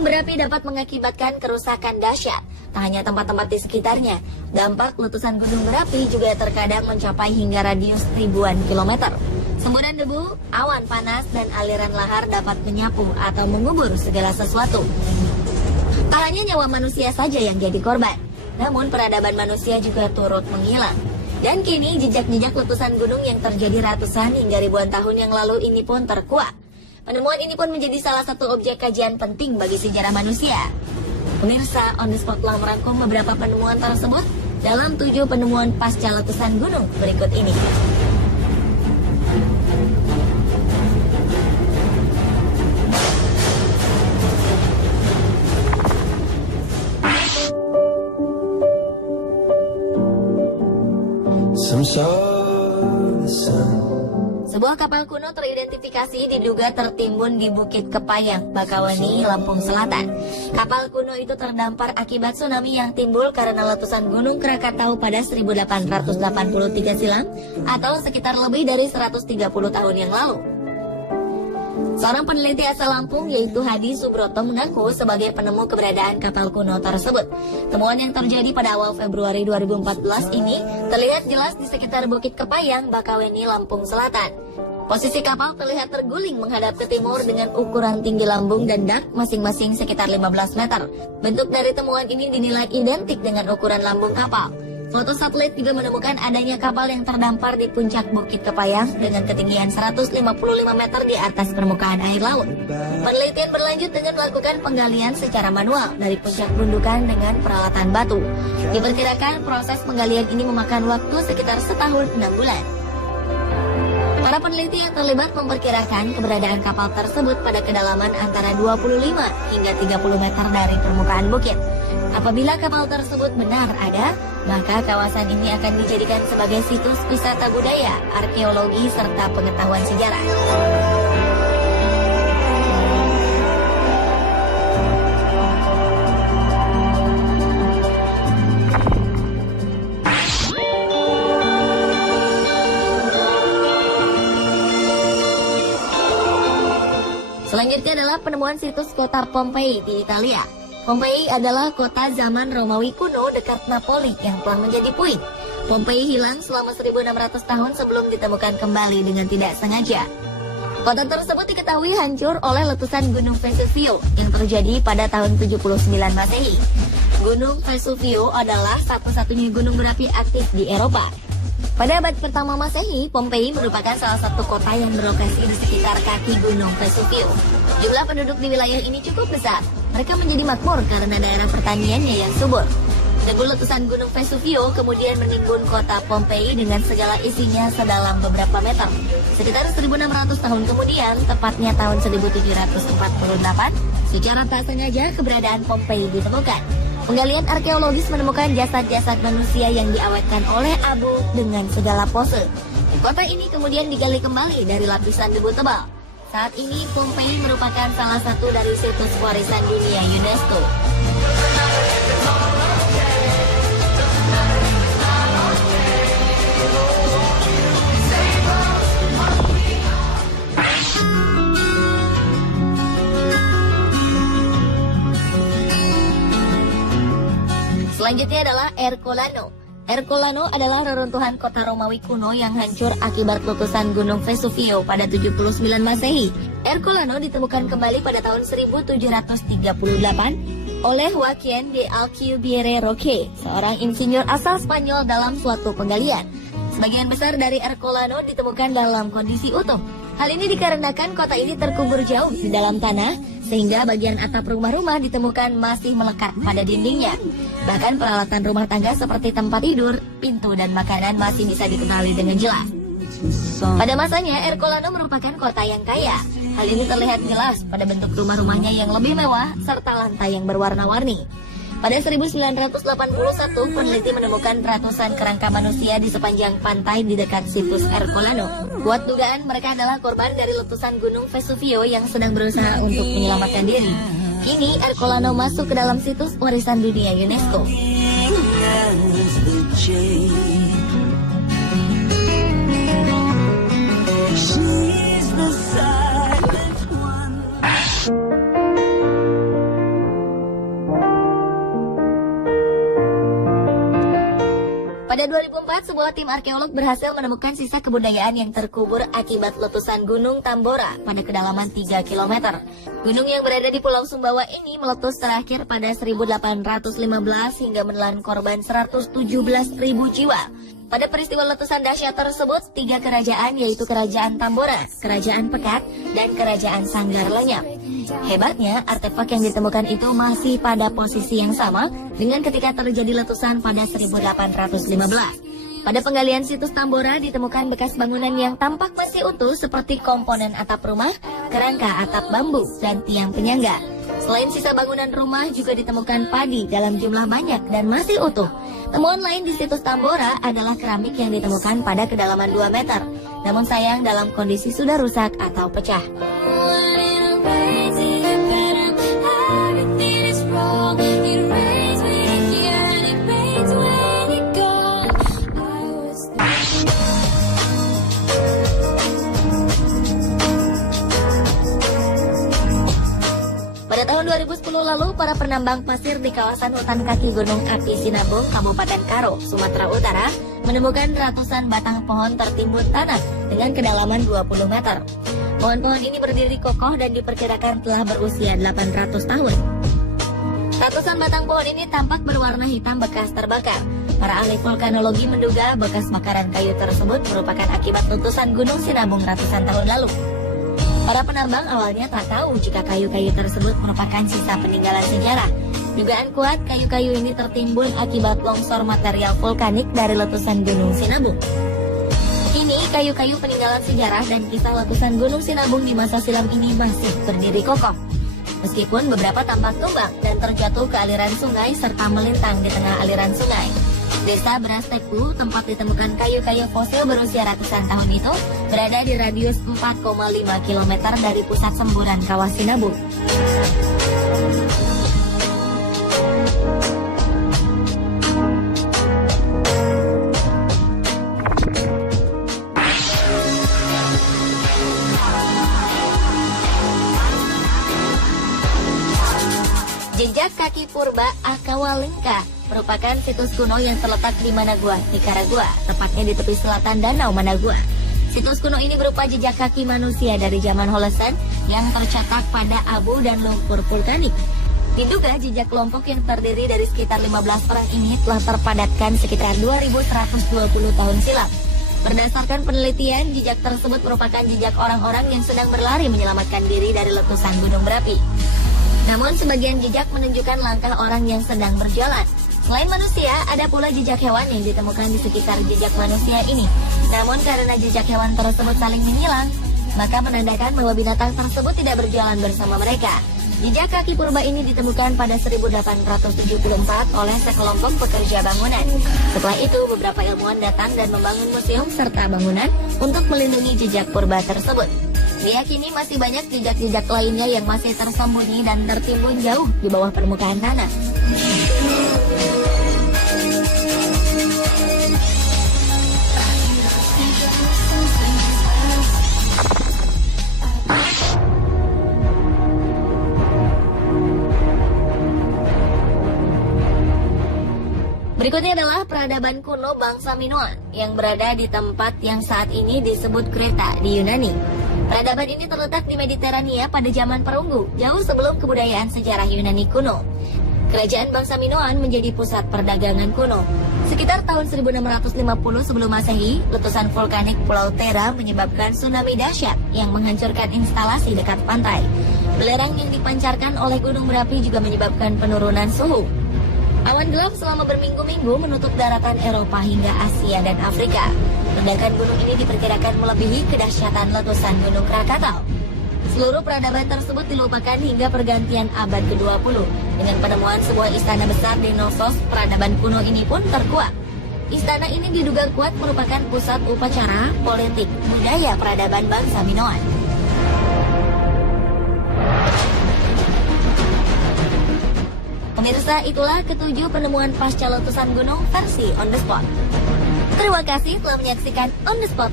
Gunung berapi dapat mengakibatkan kerusakan dahsyat. Tak hanya tempat-tempat di sekitarnya, dampak letusan gunung berapi juga terkadang mencapai hingga radius ribuan kilometer. Semburan debu, awan panas, dan aliran lahar dapat menyapu atau mengubur segala sesuatu. Tak hanya nyawa manusia saja yang jadi korban, namun peradaban manusia juga turut menghilang. Dan kini jejak-jejak letusan gunung yang terjadi ratusan hingga ribuan tahun yang lalu ini pun terkuak. Penemuan ini pun menjadi salah satu objek kajian penting bagi sejarah manusia. Pemirsa, On The Spot telah merangkum beberapa penemuan tersebut dalam 7 penemuan pasca letusan gunung berikut ini. Sebuah kapal kuno teridentifikasi diduga tertimbun di Bukit Kepayang, Bakauheni, Lampung Selatan. Kapal kuno itu terdampar akibat tsunami yang timbul karena letusan Gunung Krakatau pada 1883 silam atau sekitar lebih dari 130 tahun yang lalu. Seorang peneliti asal Lampung yaitu Hadi Subroto mengaku sebagai penemu keberadaan kapal kuno tersebut. Temuan yang terjadi pada awal Februari 2014 ini terlihat jelas di sekitar Bukit Kepayang, Bakauheni, Lampung Selatan. Posisi kapal terlihat terguling menghadap ke timur dengan ukuran tinggi lambung dan dak masing-masing sekitar 15 meter. Bentuk dari temuan ini dinilai identik dengan ukuran lambung kapal. Foto satelit juga menemukan adanya kapal yang terdampar di puncak Bukit Kepayang dengan ketinggian 155 meter di atas permukaan air laut. Penelitian berlanjut dengan melakukan penggalian secara manual dari puncak gundukan dengan peralatan batu. Diperkirakan proses penggalian ini memakan waktu sekitar setahun 6 bulan. Para peneliti yang terlibat memperkirakan keberadaan kapal tersebut pada kedalaman antara 25 hingga 30 meter dari permukaan bukit. Apabila kapal tersebut benar ada, maka kawasan ini akan dijadikan sebagai situs wisata budaya, arkeologi, serta pengetahuan sejarah. Selanjutnya adalah penemuan situs kota Pompei di Italia. Pompei adalah kota zaman Romawi kuno dekat Napoli yang telah menjadi puing. Pompei hilang selama 1600 tahun sebelum ditemukan kembali dengan tidak sengaja. Kota tersebut diketahui hancur oleh letusan Gunung Vesuvio yang terjadi pada tahun 79 Masehi. Gunung Vesuvio adalah satu-satunya gunung berapi aktif di Eropa. Pada abad pertama Masehi, Pompei merupakan salah satu kota yang berlokasi di sekitar kaki Gunung Vesuvio. Jumlah penduduk di wilayah ini cukup besar. Mereka menjadi makmur karena daerah pertaniannya yang subur. Debu letusan Gunung Vesuvio kemudian menimbun kota Pompei dengan segala isinya sedalam beberapa meter. Sekitar 1600 tahun kemudian, tepatnya tahun 1748, secara tak sengaja keberadaan Pompei ditemukan. Penggalian arkeologis menemukan jasad-jasad manusia yang diawetkan oleh abu dengan segala pose. Kota ini kemudian digali kembali dari lapisan debu tebal. Saat ini Pompei merupakan salah satu dari situs warisan dunia UNESCO. Selanjutnya adalah Ercolano. Ercolano adalah reruntuhan kota Romawi kuno yang hancur akibat letusan Gunung Vesuvio pada 79 Masehi. Ercolano ditemukan kembali pada tahun 1738 oleh Joaquín de Alcubierre Roque, seorang insinyur asal Spanyol dalam suatu penggalian. Sebagian besar dari Ercolano ditemukan dalam kondisi utuh. Hal ini dikarenakan kota ini terkubur jauh di dalam tanah, sehingga bagian atap rumah-rumah ditemukan masih melekat pada dindingnya. Bahkan peralatan rumah tangga seperti tempat tidur, pintu, dan makanan masih bisa dikenali dengan jelas. Pada masanya, Ercolano merupakan kota yang kaya. Hal ini terlihat jelas pada bentuk rumah-rumahnya yang lebih mewah, serta lantai yang berwarna-warni. Pada 1981, peneliti menemukan ratusan kerangka manusia di sepanjang pantai di dekat situs Ercolano. Kuat dugaan mereka adalah korban dari letusan Gunung Vesuvio yang sedang berusaha untuk menyelamatkan diri. Kini Ercolano masuk ke dalam situs warisan dunia UNESCO. 2004, sebuah tim arkeolog berhasil menemukan sisa kebudayaan yang terkubur akibat letusan Gunung Tambora pada kedalaman 3 km. Gunung yang berada di Pulau Sumbawa ini meletus terakhir pada 1815 hingga menelan korban 117.000 jiwa. Pada peristiwa letusan dahsyat tersebut, 3 kerajaan yaitu Kerajaan Tambora, Kerajaan Pekat, dan Kerajaan Sanggar lenyap. Hebatnya, artefak yang ditemukan itu masih pada posisi yang sama dengan ketika terjadi letusan pada 1815. Pada penggalian situs Tambora ditemukan bekas bangunan yang tampak masih utuh seperti komponen atap rumah, kerangka atap bambu, dan tiang penyangga. Selain sisa bangunan rumah juga ditemukan padi dalam jumlah banyak dan masih utuh. Temuan lain di situs Tambora adalah keramik yang ditemukan pada kedalaman 2 meter. Namun sayang dalam kondisi sudah rusak atau pecah. Pada tahun 2010 lalu, para penambang pasir di kawasan hutan kaki Gunung Api Sinabung, Kabupaten Karo, Sumatera Utara, menemukan ratusan batang pohon tertimbun tanah dengan kedalaman 20 meter. Pohon-pohon ini berdiri kokoh dan diperkirakan telah berusia 800 tahun. Ratusan batang pohon ini tampak berwarna hitam bekas terbakar. Para ahli vulkanologi menduga bekas bakaran kayu tersebut merupakan akibat letusan Gunung Sinabung ratusan tahun lalu. Para penambang awalnya tak tahu jika kayu-kayu tersebut merupakan sisa peninggalan sejarah. Dugaan kuat kayu-kayu ini tertimbun akibat longsor material vulkanik dari letusan Gunung Sinabung. Kini, kayu-kayu peninggalan sejarah dan kisah letusan Gunung Sinabung di masa silam ini masih berdiri kokoh. Meskipun beberapa tampak tumbang dan terjatuh ke aliran sungai serta melintang di tengah aliran sungai. Desa Brastekpu, tempat ditemukan kayu-kayu fosil berusia ratusan tahun itu, berada di radius 4,5 km dari pusat semburan kawah Sinabung. Jejak kaki purba Akawalingka merupakan situs kuno yang terletak di Managua, Nicaragua, tepatnya di tepi selatan Danau Managua. Situs kuno ini berupa jejak kaki manusia dari zaman Holocene yang tercetak pada abu dan lumpur vulkanik. Diduga jejak kelompok yang terdiri dari sekitar 15 orang ini telah terpadatkan sekitar 2120 tahun silam. Berdasarkan penelitian, jejak tersebut merupakan jejak orang-orang yang sedang berlari menyelamatkan diri dari letusan gunung berapi. Namun sebagian jejak menunjukkan langkah orang yang sedang berjalan. Selain manusia, ada pula jejak hewan yang ditemukan di sekitar jejak manusia ini. Namun karena jejak hewan tersebut saling menghilang, maka menandakan bahwa binatang tersebut tidak berjalan bersama mereka. Jejak kaki purba ini ditemukan pada 1874 oleh sekelompok pekerja bangunan. Setelah itu, beberapa ilmuwan datang dan membangun museum serta bangunan untuk melindungi jejak purba tersebut. Diyakini masih banyak jejak-jejak lainnya yang masih tersembunyi dan tertimbun jauh di bawah permukaan tanah. Berikutnya adalah peradaban kuno bangsa Minoan yang berada di tempat yang saat ini disebut Kreta di Yunani. Peradaban ini terletak di Mediterania pada zaman perunggu, jauh sebelum kebudayaan sejarah Yunani kuno. Kerajaan bangsa Minoan menjadi pusat perdagangan kuno. Sekitar tahun 1650 sebelum Masehi, letusan vulkanik Pulau Terra menyebabkan tsunami dahsyat yang menghancurkan instalasi dekat pantai. Belerang yang dipancarkan oleh gunung berapi juga menyebabkan penurunan suhu. Awan gelap selama berminggu-minggu menutup daratan Eropa hingga Asia dan Afrika. Ledakan gunung ini diperkirakan melebihi kedahsyatan letusan Gunung Krakatau. Seluruh peradaban tersebut dilupakan hingga pergantian abad ke-20. Dengan penemuan sebuah istana besar di Knossos, peradaban kuno ini pun terkuak. Istana ini diduga kuat merupakan pusat upacara, politik, budaya peradaban bangsa Minoan. Pemirsa, itulah ketujuh penemuan pasca letusan gunung versi On The Spot. Terima kasih telah menyaksikan On The Spot.